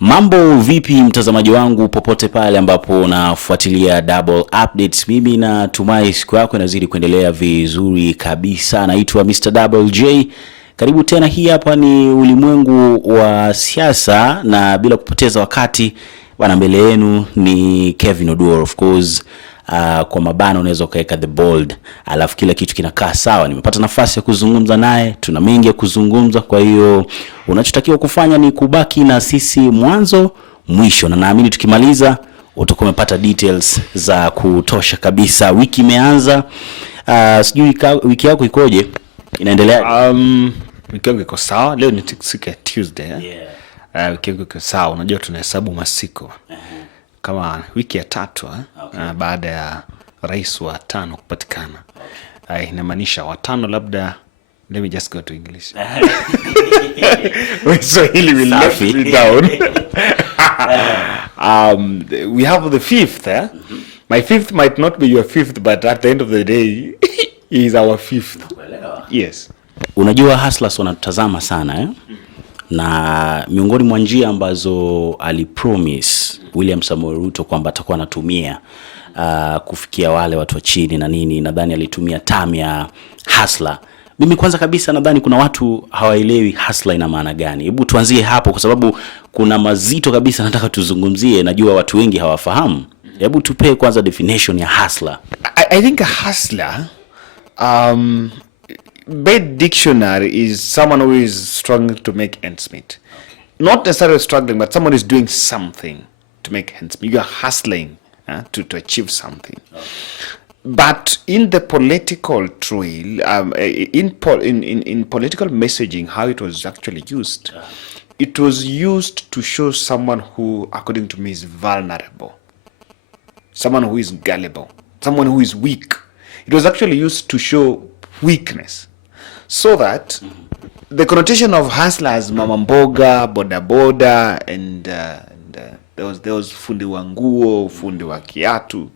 Mambo vipi mtazamaji wangu popote pale ambapo unafuatilia Double Updates. Mimi natumai siku yako inazidi kuendelea vizuri kabisa. Naitwa Mr. Double J. Karibu tena, hii hapa ni ulimwengu wa siasa, na bila kupoteza wakati bwana, mbele yenu ni Kevin Oduor, of course. Kwa mabano unaweza kaeka the bold, alafu kila kitu kinakaa sawa. Nimepata nafasi ya kuzungumza naye, tuna mengi ya kuzungumza, kwa hiyo unachotakiwa kufanya ni kubaki na sisi mwanzo mwisho, na naamini tukimaliza utakuwa umepata details za kutosha kabisa. Wiki imeanza, sijui wiki yako ikoje? Inaendelea? Wiki yangu iko sawa. Leo ni siku ya Tuesday. Wiki yangu iko sawa. Unajua tunahesabu masiku. Kama wiki ya 3 baada ya rais wa 5 kupatikana. Inamaanisha wa 5 labda, let me just go to English. Swahili will let me down. We have the 5th. My 5th might not be your 5th, but at the end of the day he is our 5th. Yes. Unajua Hustlers wanatazama sana na miongoni mwa njia ambazo alipromise William Samoei Ruto kwamba atakuwa anatumia kufikia wale watu wa chini na nini, nadhani alitumia term ya hustler. Mimi kwanza kabisa nadhani kuna watu hawaelewi hustler ina maana gani. Hebu tuanzie hapo kwa sababu kuna mazito kabisa nataka tuzungumzie, najua watu wengi hawafahamu. Hebu tupe kwanza definition ya hustler. I think a hustler, bad dictionary, is someone who is struggling to make ends meet. Not necessarily struggling, but someone is doing something to make ends meet. You are hustling to achieve something. But in the political trail, in political messaging, how it was actually used, it was used to show someone who, according to me, is vulnerable, someone who is gullible, someone who is weak. It was actually used to show weakness. So that the connotation of hustlers, mama mboga, boda boda, and there was fundi wa nguo, fundi wa kiatu.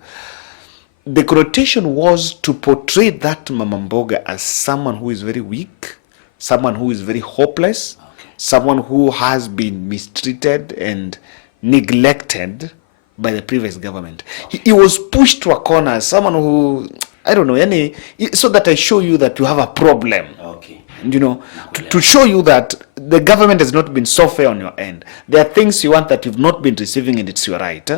The connotation was to portray that mama mboga as someone who is very weak, someone who is very hopeless, someone who has been mistreated and neglected by the previous government. He was pushed to a corner as someone who, I don't know, so that I show you that you have a problem. You know, to show you that the government has not been so fair on your end. There are things you want that you've not been receiving, and it's your right.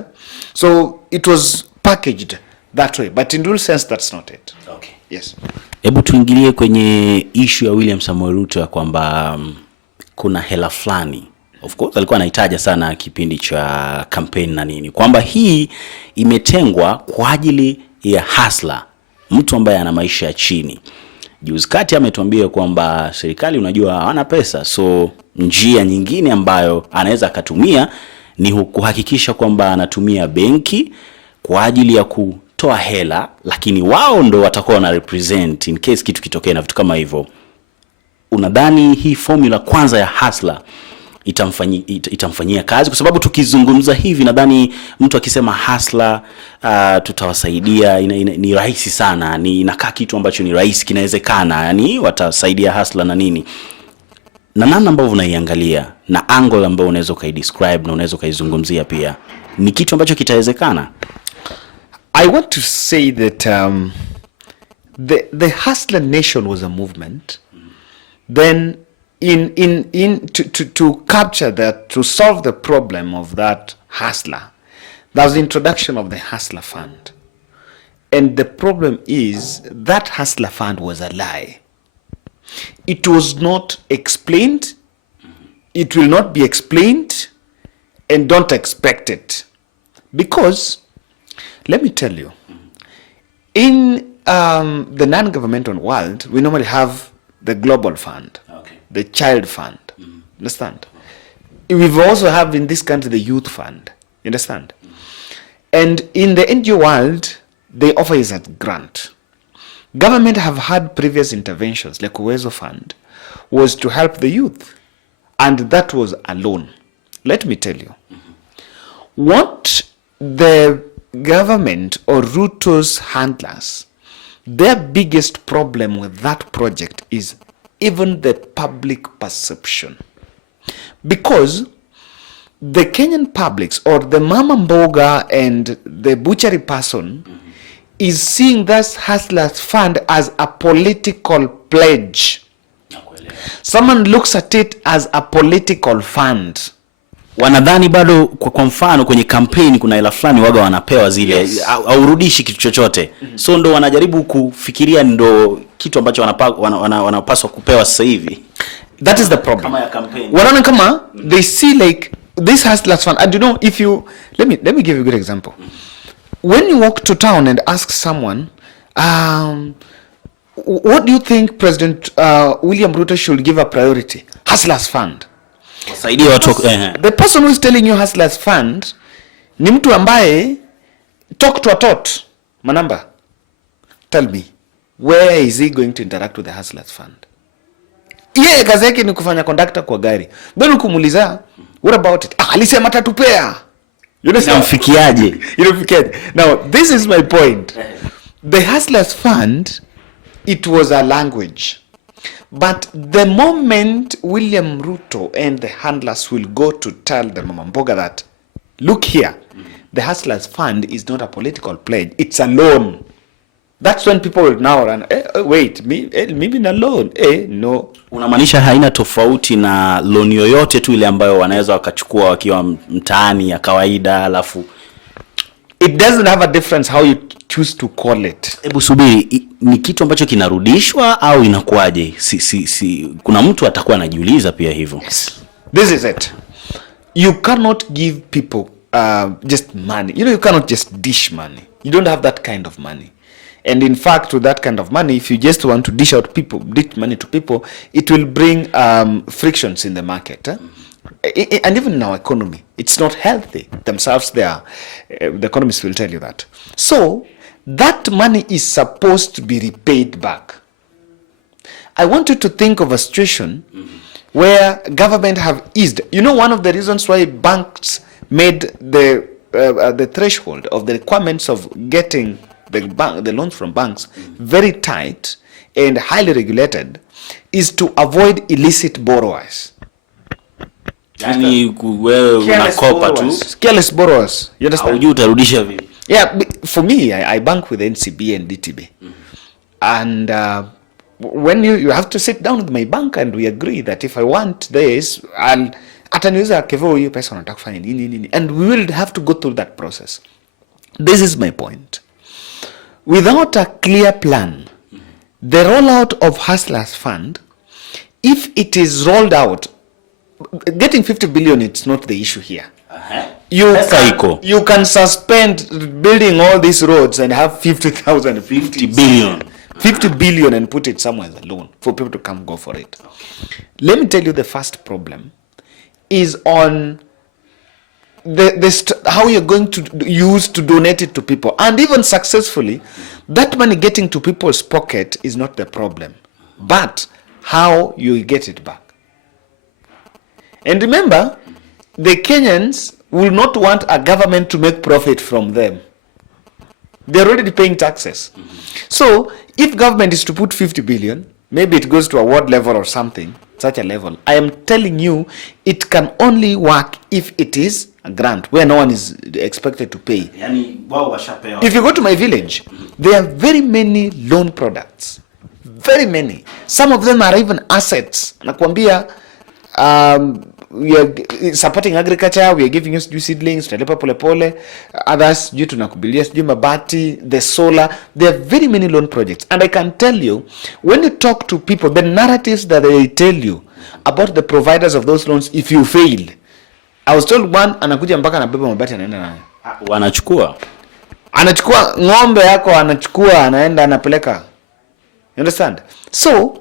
So it was packaged that way, but in real sense that's not it. Okay. Yes. Hebu tuingilie kwenye issue ya William Samoei Ruto ya kwamba kuna hela fulani. Of course alikuwa anahitaja sana kipindi cha campaign na nini, kwamba hii imetengwa kwa ajili ya hustler, mtu ambaye ana maisha ya chini. Juzi kati ametuambia kwamba serikali unajua hawana pesa, so njia nyingine ambayo anaweza akatumia ni kuhakikisha kwamba anatumia benki kwa ajili ya kutoa hela, lakini wao ndo watakuwa na represent in case kitu kitokee na vitu kama hivyo. Unadhani hii formula kwanza ya hustler itamfanyia kazi? Kwa sababu tukizungumza hivi nadhani mtu akisema hustler tutawasaidia ni rahisi sana, ni inakaa kitu ambacho ni rahisi, kinawezekana, yani watasaidia hustler na nini. Na namna ambavyo unaiangalia na angle ambayo unaweza kaidescribe na unaweza kaizungumzia pia, ni kitu ambacho kitawezekana? I want to say that the hustler nation was a movement. Then to capture that, to solve the problem of that hustler, there was the introduction of the Hustler Fund. And the problem is that Hustler Fund was a lie. It was not explained. It will not be explained, and don't expect it. Because, let me tell you, in the non-governmental world, we normally have the Global Fund, the Child Fund, understand? We've also have in this country the Youth Fund, you understand? And in the NGO world, they offer is a grant. Government have had previous interventions, like Uwezo Fund, was to help the youth, and that was a loan. Let me tell you, what the government or Ruto's handlers, their biggest problem with that project is even the public perception. Because the Kenyan publics or the mama mboga and the butchery person is seeing this Hustlers Fund as a political pledge. Someone looks at it as a political fund. Wanadhani bado kwa mfano kwenye campaign kuna hela fulani waga wanapewa zile, yes, haurudishi kitu chochote. So ndo wanajaribu kufikiria ndo kitu ambacho wanapaswa kupewa sasa hivi. That is the problem. Kama ya campaign. Wanaona kama they see like this Hustlers Fund. And you know, if you let me give you a good example. When you walk to town and ask someone, what do you think President William Ruto should give a priority? Hustlers Fund. The person who is telling you Hustlers Fund ni mtu ambaye talk to a tot. Manamba, tell me, where is he going to interact with the Hustlers Fund? Yeye kazi yake ni kufanya conductor kwa gari. Then ukumuliza, what about it? Alisema tatupea. Inamfikiaje? Now, this is my point. The Hustlers Fund, it was a language. But the moment William Ruto and the handlers will go to tell the mama mboga that, look here, the Hustlers Fund is not a political pledge, it's a loan. That's when people will now run, wait, maybe na loan. No. Unamaanisha haina tofauti na loan yoyote tu ile ambayo wanaweza wakachukua wakiwa mtaani ya kawaida alafu. It doesn't have a difference how you choose to call it. Hebu subiri, ni kitu ambacho kinarudishwa au inakuaje? Kuna mtu atakuwa anajiuliza pia hivyo. Yes. This is it. You cannot give people just money. You cannot just dish money. You don't have that kind of money. And in fact, with that kind of money, if you just want to dish money to people, it will bring frictions in the market. And even in our economy, it's not healthy. Themselves, the economists will tell you that. So, that money is supposed to be repaid back. I want you to think of a situation where government have eased. One of the reasons why banks made the threshold of the requirements of getting the loans from banks very tight and highly regulated is to avoid illicit borrowers. Yani wewe unakopa tu careless borrowers. You understand? Hujui utarudisha vipi? Yeah, for me, I bank with NCB and DTB. And when you have to sit down with my bank and we agree that if I want this, ataniuliza kevo hiyo pesa unataka kufanya nini, and we will have to go through that process. This is my point. Without a clear plan, the rollout of Hustlers Fund, if it is rolled out, getting 50 billion, it's not the issue here. You can suspend building all these roads and have 50 billion and put it somewhere as a loan for people to come go for it. Let me tell you, the first problem is on how you're going to use to donate it to people. And even successfully, that money getting to people's pocket is not the problem, but how you get it back. And remember, the Kenyans will not want a government to make profit from them. They're already paying taxes. So if government is to put 50 billion, maybe it goes to a ward level or something, such a level. I am telling you, it can only work if it is a grant where no one is expected to pay. If you go to my village, there are very many loan products. Very many. Some of them are even assets. Nakwambia, we are supporting agriculture, we are giving you seedlings, tunalipa pole pole. Others, due to nakubilia, due mabati, the solar. There are very many loan projects. And I can tell you, when you talk to people, the narratives that they tell you about the providers of those loans, if you fail. I was told one, anakuja mpaka anabeba mabati anaenda nayo. Anachukua ng'ombe yako, anachukua anaenda anapeleka. You understand? So,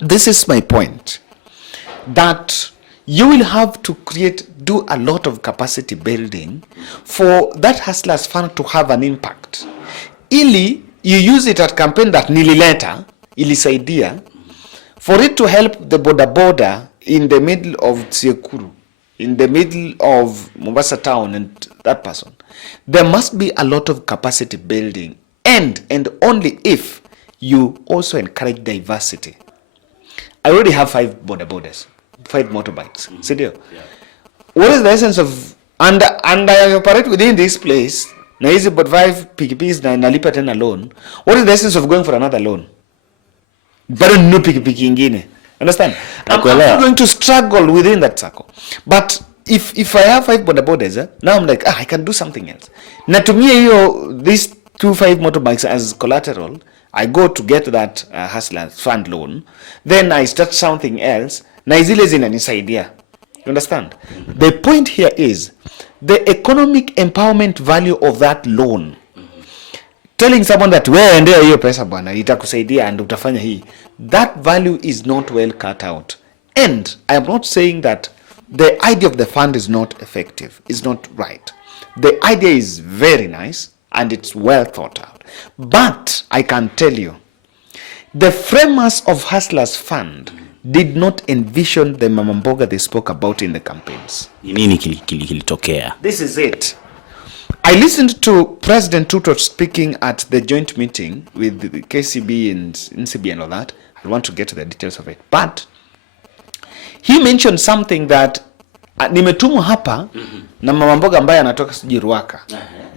this is my point. That you will have to do a lot of capacity building for that Hustlers Fund to have an impact. Ili, you use it at campaign that nilileta, ilisaidia, for it to help the border in the middle of Tsiekuru, in the middle of Mombasa town and that person. There must be a lot of capacity building, and only if you also encourage diversity. I already have 5 borders, 5 motorbikes. Yeah. What is the essence of and I operate within this place? Na hizi but 5 pikipiki na nalipa tena loan. What is the essence of going for another loan? Bado ninu pikipiki ingine. Understand? I'm going to struggle within that circle. But if I have 5 bodabodas, now I'm like, I can do something else. Natumia hiyo these 5 motorbikes as collateral. I go to get that Hursler fund loan. Then I start something else. Na zile zinanisaidia. You understand? The point here is the economic empowerment value of that loan. Telling someone that wewe ndio hiyo pesa bwana itakusaidia and utafanya hii. That value is not well cut out. And I am not saying that the idea of the fund is not effective. It's not right. The idea is very nice and it's well thought out. But I can tell you, the framers of Hursler's fund did not envision the mamamboga they spoke about in the campaigns. Nini kilitokea? This is it. I listened to President Ruto speaking at the joint meeting with the KCB and NCB and all that. I want to get to the details of it. But he mentioned something that nimetumwa hapa na mamamboga ambaye anatoka siji Ruaka.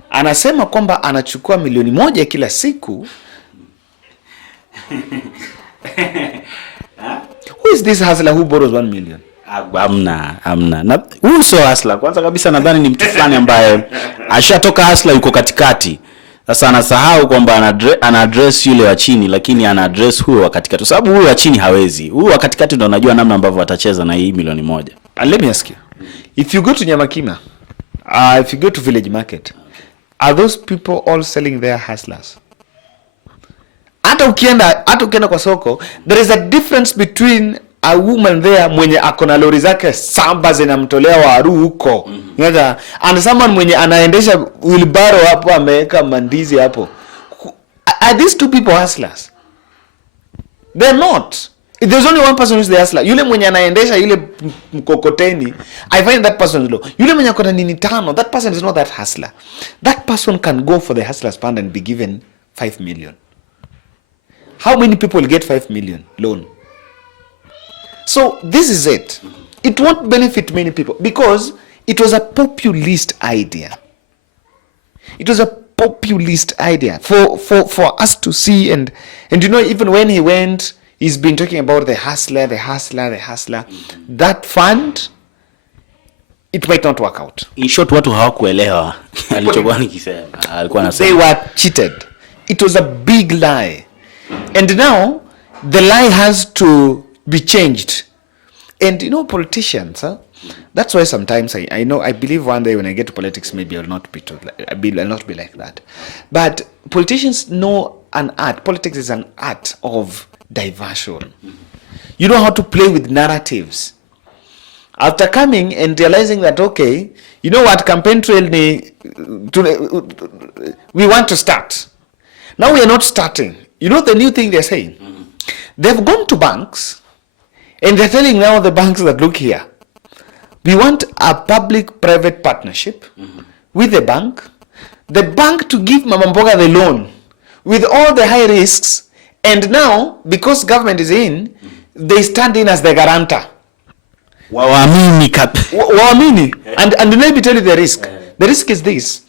Anasema kwamba anachukua milioni 1 kila siku. Who is this Hursler who borrows 1 million? Amna. Na huyu sio Hursler. Kwanza kabisa nadhani ni mtu fulani ambaye ashatoka Hursler yuko katikati. Sasa anasahau kwamba ana address yule wa chini, lakini ana address huyo wa katikati. Kwa sababu huyo wa chini hawezi. Huyo wa katikati ndo anajua namna ambavyo atacheza na hii milioni 1. And let me ask you. If you go to Nyamakima, if you go to Village Market, are those people all selling their Hurslers? Hata ukienda kwa soko, there is a difference between a woman there mwenye akona lori zake samba zinamtolea waru huko. And someone mwenye anaendesha wheelbarrow hapo ameweka mandizi hapo. Are these two people hustlers? They're not. There's only one person who's the hustler. Yule mwenye anaendesha yule mkokoteni, I find that person is low. Yule mwenye akona nini tano, that person is not that hustler. That person can go for the Hustler's fund and be given 5 million. How many people will get 5 million loan? So this is it. It won't benefit many people because it was a populist idea. It was a populist idea for us to see and you know, even when he went, he's been talking about the Hursler. That fund, it might not work out. In short, watu hawakuelewa alichokuwa nikisema. Alikuwa anasema they were cheated. It was a big lie. And now the lie has to be changed. And you know, politicians, that's why sometimes I know, I believe one day when I get to politics, maybe I'll not be like that. But politicians know an art. Politics is an art of diversion. You know how to play with narratives. After coming and realizing that, okay, you know what, campaign trail we want to start. Now we are not starting. You know the new thing they're saying? They've gone to banks and they're telling now the banks that, look here, we want a public-private partnership with the bank to give mamamboga the loan with all the high risks, and now, because government is in, they stand in as the guarantor. Wawamini. And let me tell you the risk. The risk is this.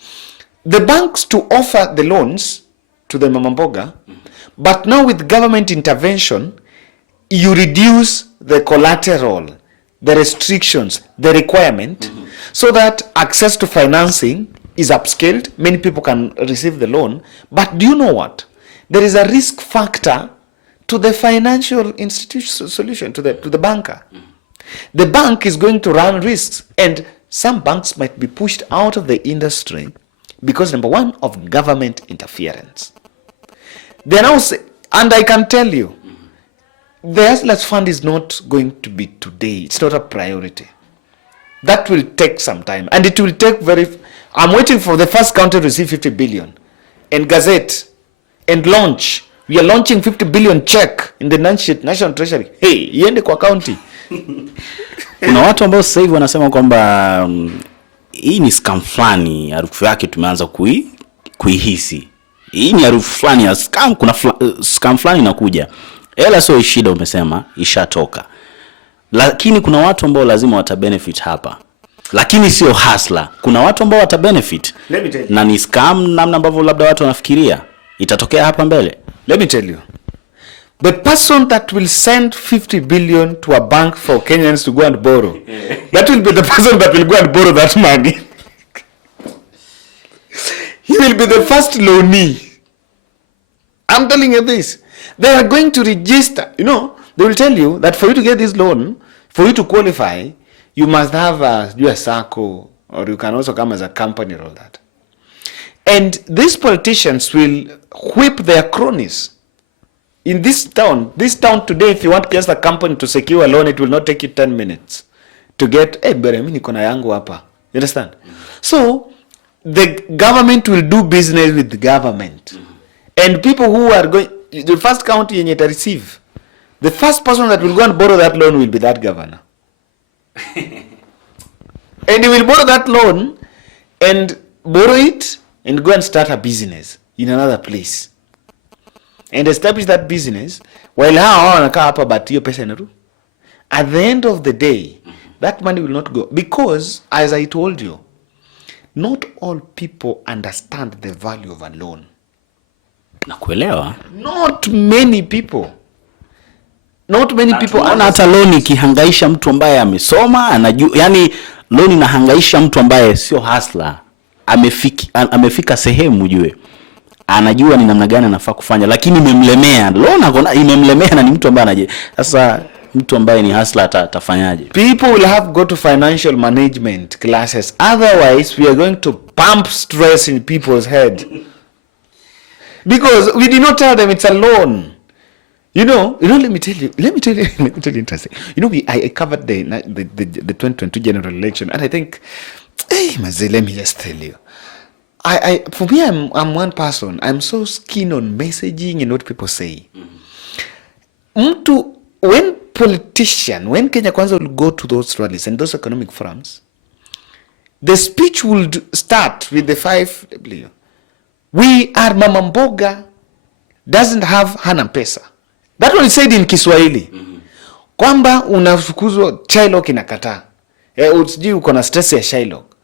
The banks to offer the loans to the mamamboga, but now with government intervention, you reduce the collateral, the restrictions, the requirement, so that access to financing is upscaled. Many people can receive the loan. But do you know what? There is a risk factor to the financial institution solution, to the banker. The bank is going to run risks, and some banks might be pushed out of the industry because, number one, of government interference. They now say, and I can tell you, the Hursler's fund is not going to be today. It's not a priority. That will take some time, and it will take I'm waiting for the first county to receive 50 billion and gazette and launch. We are launching 50 billion check in the National Treasury. Hey, iende kwa county. Kuna watu ambao sasa hivi wanasema kwamba hii ni scam fulani, harufu yake tumeanza kuihisi. Hii ni harufu fulani ya scam, kuna scam fulani inakuja. Hela sio shida, umesema ishatoka. Lakini kuna watu ambao lazima wata benefit hapa. lakini sio hustler. Kuna watu ambao wata benefit. Na ni scam namna ambavyo labda watu wanafikiria itatokea hapa mbele. Let me tell you. The person that will send 50 billion to a bank for Kenyans to go and borrow, that will be the person that will go and borrow that money. He will be the first loanee. I'm telling you this. They are going to register. You know, they will tell you that for you to get this loan, for you to qualify, you must have a SACCO, or you can also come as a company or all that. And these politicians will whip their cronies. In this town today, if you want just a company to secure a loan, it will not take you 10 minutes to get, niko na yangu hapa. You understand? So, the government will do business with the government. And people who are going, the first county yenye to receive, the first person that will go and borrow that loan will be that governor. And he will borrow that loan and borrow it and go and start a business in another place. And establish that business while hao wanakaa hapa but hiyo pesa inaru. At the end of the day, that money will not go. Because, as I told you, not all people understand the value of a loan. Nakuelewa. Not many people. Ana hata loan ikihangaisha mtu ambaye amesoma, anajua, yani loan inahangaisha mtu ambaye sio hustler. Amefika sehemu ujue. Anajua ni namna gani anafaa kufanya, lakini imemlemea. Loan imemlemea na ni mtu ambaye anaje. Sasa mtu ambaye ni hustler atafanyaje? People will have go to financial management classes. Otherwise, we are going to pump stress in people's head. Because we did not tell them it's a loan. You know, let me tell you interesting. You know, I covered the 2022 general election, and I think, hey, Maze, let me just tell you. For me, I'm one person. I'm so keen on messaging and what people say. When Kenya Kwanza will go to those rallies and those economic forums, the speech will start with the 5W. We are Mama Mboga doesn't have hana pesa. That one is said in Kiswahili. Kwamba unafukuzwa Shylock inakataa. Usijui uko na stress ya Shylock.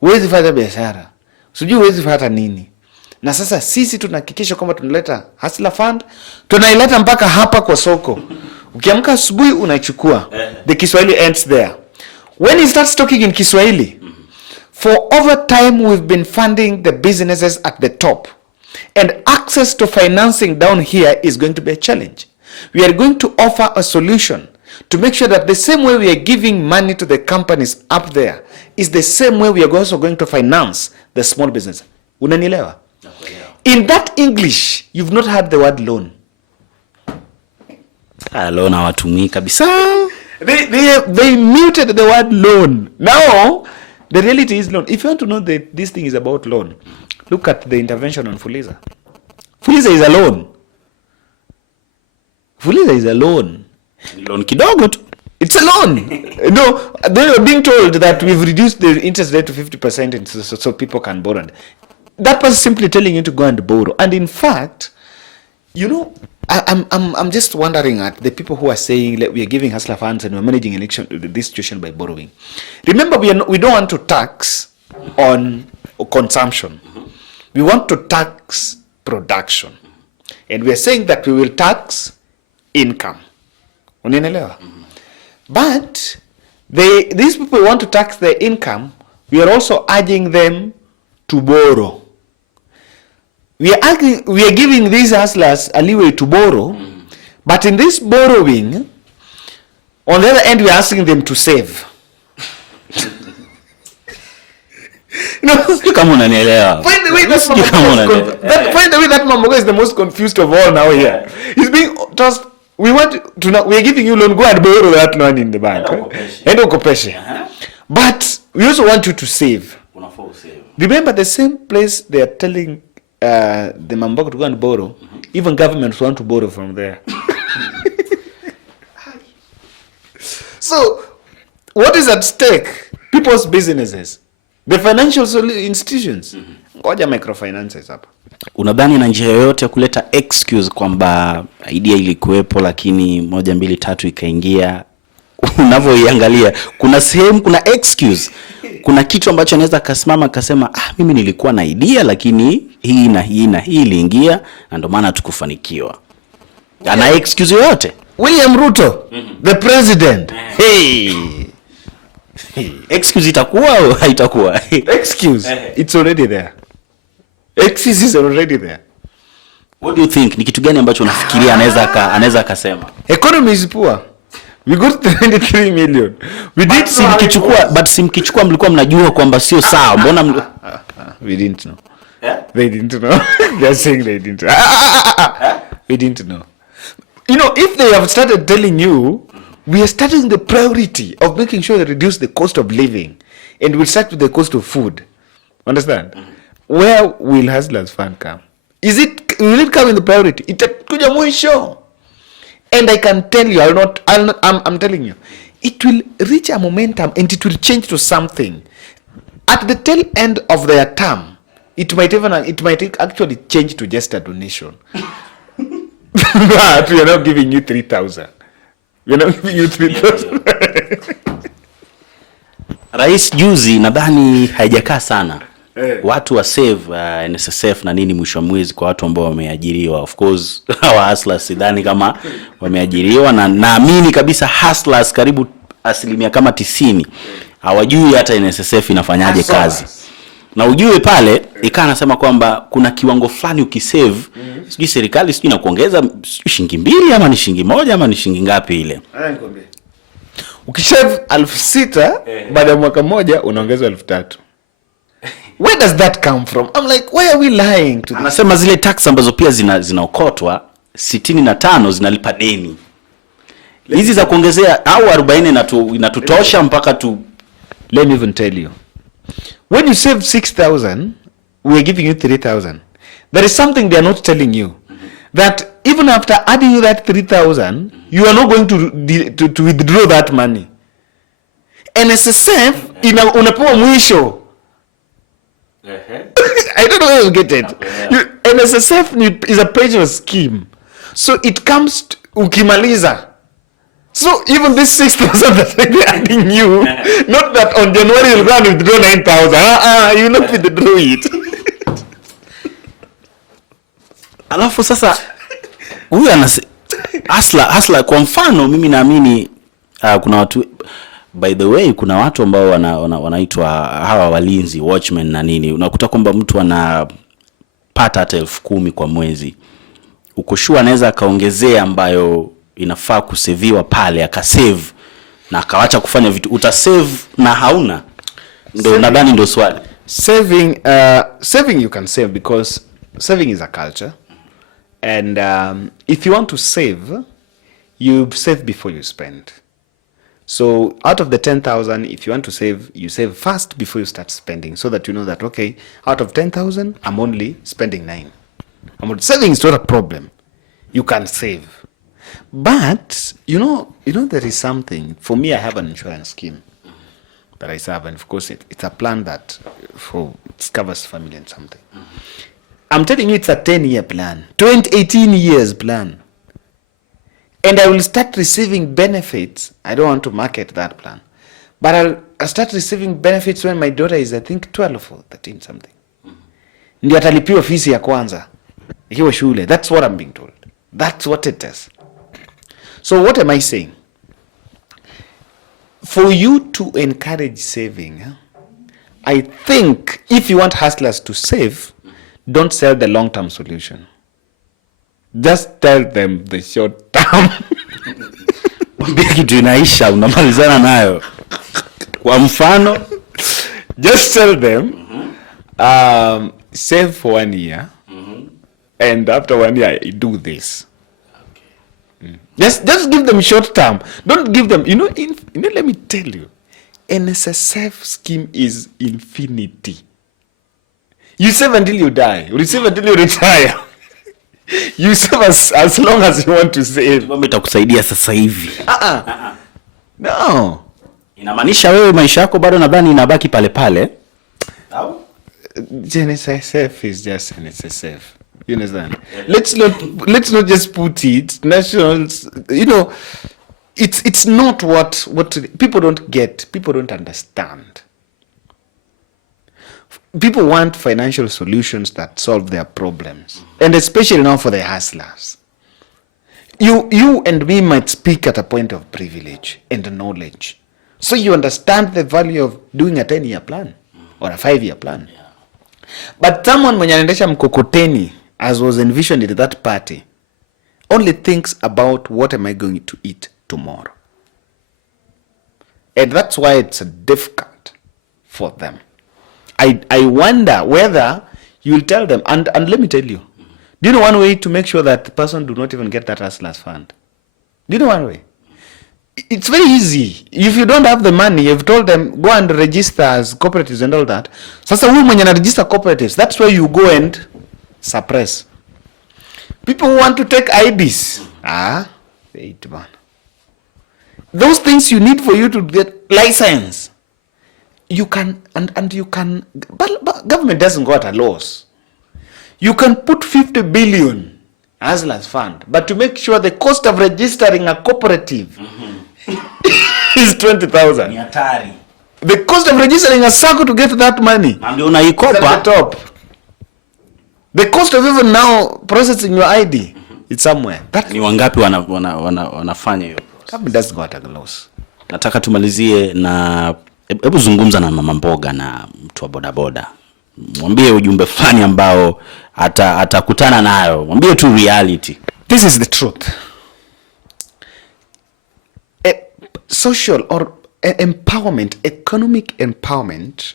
Huwezi fanya biashara. Usijui huwezi fanya nini. Na sasa sisi tunahakikisha kwamba tunaleta Hursler Fund, tunaileta mpaka hapa kwa soko. Ukiamka asubuhi unaichukua. The Kiswahili ends there. When he starts talking in Kiswahili, for over time we've been funding the businesses at the top. And access to financing down here is going to be a challenge. We are going to offer a solution to make sure that the same way we are giving money to the companies up there is the same way we are also going to finance the small business. Unanielewa? In that English, you've not heard the word loan. Loan hawatumii kabisa. They muted the word loan. Now, the reality is loan. If you want to know that this thing is about loan, look at the intervention on Fuliza. Fuliza is a loan. Fuliza is a loan. Loan kidogo tu. It's a loan. No, they were being told that we've reduced the interest rate to 50% and so people can borrow. That was simply telling you to go and borrow. And in fact, you know, I'm just wondering at the people who are saying that we are giving Hursler funds and we're managing this situation by borrowing. Remember, we don't want to tax on consumption. We want to tax production. And we are saying that we will tax income. But these people want to tax their income. We are also urging them to borrow. We are giving these hustlers a leeway to borrow, but in this borrowing, on the other end, we are asking them to save. Come on, Anielewa. Find the way that Mamboga is the most confused of all now here. He's being tossed. We are giving you loan, go and borrow that money in the bank. And ukopeshe. But we also want you to save. Remember, the same place they are telling the Mamboga to go and borrow, even governments want to borrow from there. So, what is at stake? People's businesses. The financial institutions. Ngoja microfinances hapa. Unadhani na njia yoyote ya kuleta excuse kwamba idea ilikuwepo lakini 1 2 3 ikaingia? Unavyoiangalia kuna sehemu kuna excuse. kuna kitu ambacho anaweza akasimama akasema mimi nilikuwa na idea lakini hii na hii na hii iliingia na ndio maana tukufanikiwa. Ana excuse yote. William Ruto, the president. Hey. Excuse itakuwa au haitakuwa? Excuse, it's already there. Excuse is already there. What do you think? Ni kitu gani ambacho unafikiria anaweza akasema? Economy is poor. We got 23 million. We did simkichukua mlikuwa mnajua kwamba sio sawa. Mbona we didn't know. They didn't know. They are saying they didn't. We didn't know. You know, if they have started telling you, we are starting the priority of making sure they reduce the cost of living, and we'll start with the cost of food. Understand? Where will Hustlers Fund come? Will it come in the priority? Itakuja mwisho. And I can tell you, I'm telling you, it will reach a momentum and it will change to something. At the tail end of their term, it might actually change to just a donation. But we are not giving you 3,000. We are not giving you 3,000. Rais juzi nadhani haijakaa sana. Watu wa save NSSF na nini mwisho wa mwezi kwa watu ambao wameajiriwa. Of course hawa hustlers sidhani kama wameajiriwa, na naamini kabisa hustlers karibu asilimia kama 90 hawajui hata NSSF inafanyaje kazi. Na ujue pale ikaa anasema kwamba kuna kiwango fulani ukisave, sijui serikali sijui inakuongeza shilingi 2 ama ni shilingi 1 ama ni shilingi ngapi ile. Ukisave 6,000 baada ya mwaka mmoja unaongezwa 3,000. Where does that come from? I'm like, why are we lying to them? Anasema zile tax ambazo pia zinaokotwa 65 zinalipa deni. Hizi za kuongezea au 40 inatutosha mpaka tu. Let me even tell you. When you save 6,000, we are giving you 3,000. There is something they are not telling you. That even after adding you that 3,000, you are not going to withdraw that money. NSSF unapewa mwisho. I don't know how you get it. NSSF is a pension scheme. So it comes ukimaliza. So even this 6,000 that they're adding you, not that on January you'll go and withdraw 9,000. You not withdraw it. Alafu sasa huyu Hustler kwa mfano mimi naamini kuna watu, by the way, kuna watu ambao wanaitwa hawa walinzi, watchmen na nini. Unakuta kwamba mtu anapata hata 10,000 kwa mwezi. Ukoshua anaweza akaongezea ambayo inafaa kuseviwa pale, akasave na akawacha kufanya vitu. Utasave na hauna. Ndio nadhani ndio swali. Saving you can save because saving is a culture. And if you want to save, you save before you spend. So out of the 10,000, if you want to save, you save first before you start spending, so that you know that, okay, out of 10,000, I'm only spending 9. Saving is not a problem. You can save. But, you know, there is something. For me, I have an insurance scheme that I serve, and of course, it's a plan that it covers family and something. I'm telling you, it's a 10-year plan, 18 years plan. And I will start receiving benefits. I don't want to market that plan. But I'll start receiving benefits when my daughter is, I think, 12 or 13 something. Ndio atalipiwa fees ya kwanza ikiwa shule. That's what I'm being told. That's what it is. So what am I saying? For you to encourage saving, I think if you want hustlers to save, don't sell the long-term solution. Just tell them the short term. Mwambie kitu inaisha, unamalizana nayo. Kwa mfano, just tell them save for 1 year, and after 1 year do this. Just give them short term. Don't give them, let me tell you, NSSF scheme is infinity. You save until you die. You save until you retire. You save as long as you want to save. Mambo itakusaidia sasa hivi. No. Inamaanisha wewe maisha yako bado nadhani inabaki pale pale. Au? NSSF is just NSSF. You understand? Let's not just put it nationals. It's not what people don't get. People don't understand. people want financial solutions that solve their problems, and especially now for the hustlers. You and me might speak at a point of privilege and knowledge, so you understand the value of doing a 10-year plan or a 5-year plan. Yeah. But someone mwenye anaendesha mkokoteni, as was envisioned in that party, only thinks about what am I going to eat tomorrow. And that's why it's difficult for them. I wonder whether you'll tell them, and let me tell you, do you know one way to make sure that the person do not even get that hustlers fund? Do you know one way? It's very easy. If you don't have the money, you've told them, go and register as cooperatives and all that. Sasa huyu mwenye na register cooperatives, that's where you go and suppress. People who want to take IDs. Wait, man. Those things you need for you to get license. You can, and you can, but government doesn't go at a loss. You can put 50 billion as last fund, but to make sure the cost of registering a cooperative is 20,000. The cost of registering a circle to get that money is at the top. The cost of even now processing your ID, it's somewhere. Ni wangapi wanafanya hiyo? Government doesn't go at a loss. Nataka tumalizie na hebu zungumza na mama mboga na mtu wa bodaboda. Mwambie ujumbe fulani ambao atakutana nayo. Mwambie tu reality. This is the truth. Social or empowerment, economic empowerment,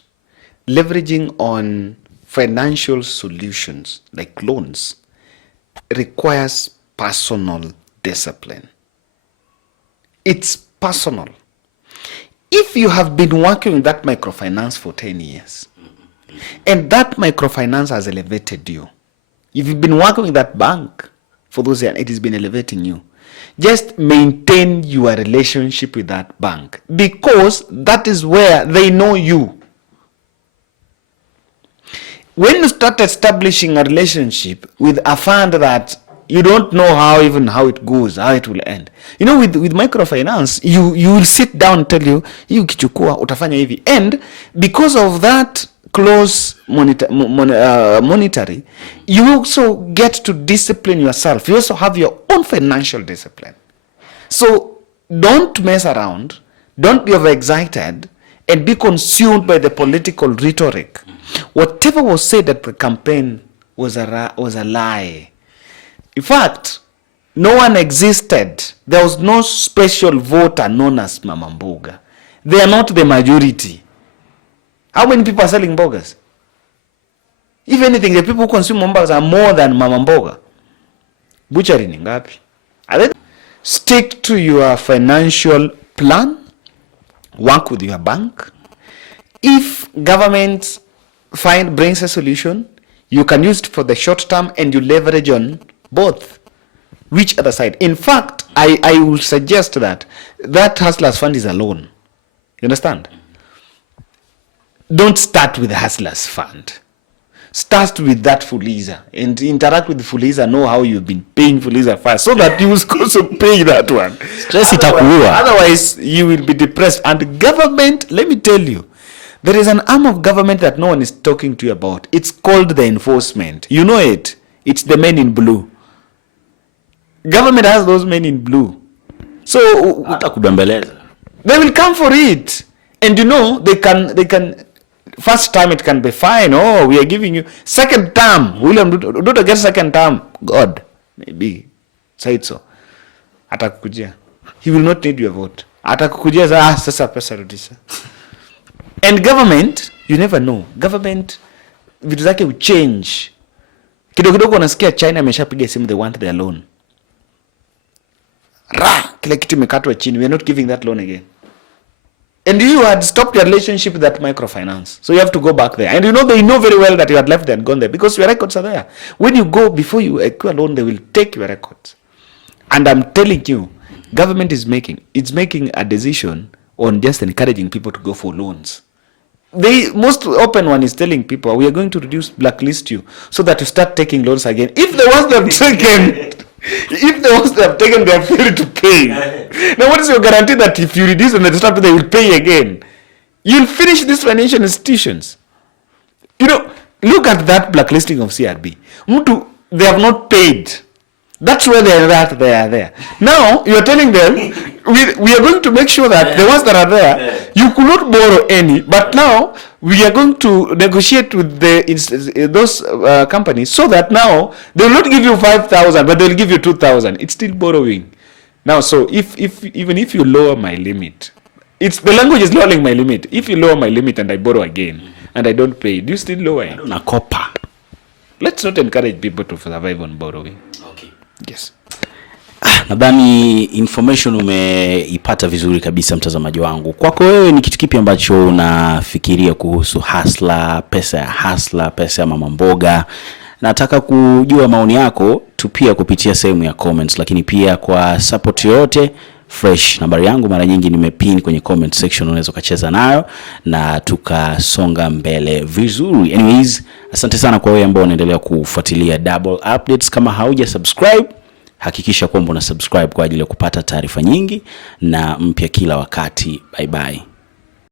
leveraging on financial solutions like loans, requires personal discipline. It's personal. If you have been working with that microfinance for 10 years, and that microfinance has elevated you, if you've been working with that bank for those years, it has been elevating you, just maintain your relationship with that bank, because that is where they know you. When you start establishing a relationship with a fund that you don't know how it goes, how it will end. You know, with microfinance, you will sit down and tell you, you kichukua, utafanya hivi. And because of that close monetary, you also get to discipline yourself. You also have your own financial discipline. So don't mess around, don't be overexcited, and be consumed by the political rhetoric. Whatever was said at the campaign was a lie. In fact, no one existed. There was no special voter known as Mama Mboga. They are not the majority. How many people are selling mbogas? If anything, the people who consume mbogas are more than Mama Mboga. Butchery ni ngapi? Stick to your financial plan. Work with your bank. If government brings a solution, you can use it for the short term and you leverage on both. Which other side? In fact, I will suggest that Hustlers Fund is a loan. You understand? Don't start with the Hustlers Fund. Start with that Fuliza and interact with the Fuliza. Know how you've been paying Fuliza first, so that you will also pay that one. Otherwise, you will be depressed. And government, let me tell you, there is an arm of government that no one is talking to you about. It's called the enforcement. You know it. It's the men in blue. Government has those men in blue. So they will come for it. And you know, they can first time it can be fine. Oh, we are giving you second term. William Ruto gets second term. God, maybe say it so. Atakukujia. He will not need your vote. Atakukujia sasa pesa rudisha. And government, you never know. Government vitu zake will change. Kidogo unasikia China ameshapiga simu, they want their loan. Kila kitu imekatwa chini. We are not giving that loan again. And you had stopped your relationship with that microfinance. So you have to go back there. And you know, they know very well that you had left there and gone there because your records are there. When you go, before you acquire a loan, they will take your records. And I'm telling you, government is making a decision on just encouraging people to go for loans. The most open one is telling people, we are going to blacklist you so that you start taking loans again. If the ones they have taken, they are free to pay. Now, what is your guarantee that if you reduce and they start, they will pay again? You'll finish these financial institutions. You know, look at that blacklisting of CRB. They have not paid. That's where they are there. Now, you are telling them, we are going to make sure that the ones that are there, you could not borrow any, but now we are going to negotiate with those companies so that now they will not give you 5,000, but they will give you 2,000. It's still borrowing. Now, so even if you lower my limit, the language is lowering my limit. If you lower my limit and I borrow again and I don't pay, do you still lower it? Let's not encourage people to survive on borrowing. Okay. Yes. Nadhani information umeipata vizuri kabisa mtazamaji wangu. Kwako wewe ni kitu kipi ambacho unafikiria kuhusu Hursler, pesa ya Hursler, pesa ya mama mboga? Nataka kujua maoni yako, tupia kupitia sehemu ya comments, lakini pia kwa support yote fresh, nambari yangu mara nyingi nimepin kwenye comment section, unaweza kucheza nayo na tukasonga mbele vizuri. Anyways, asante sana kwa wewe ambao unaendelea kufuatilia Double Updates. Kama hauja subscribe, hakikisha kwamba una subscribe kwa ajili ya kupata taarifa nyingi na mpya kila wakati. Bye bye.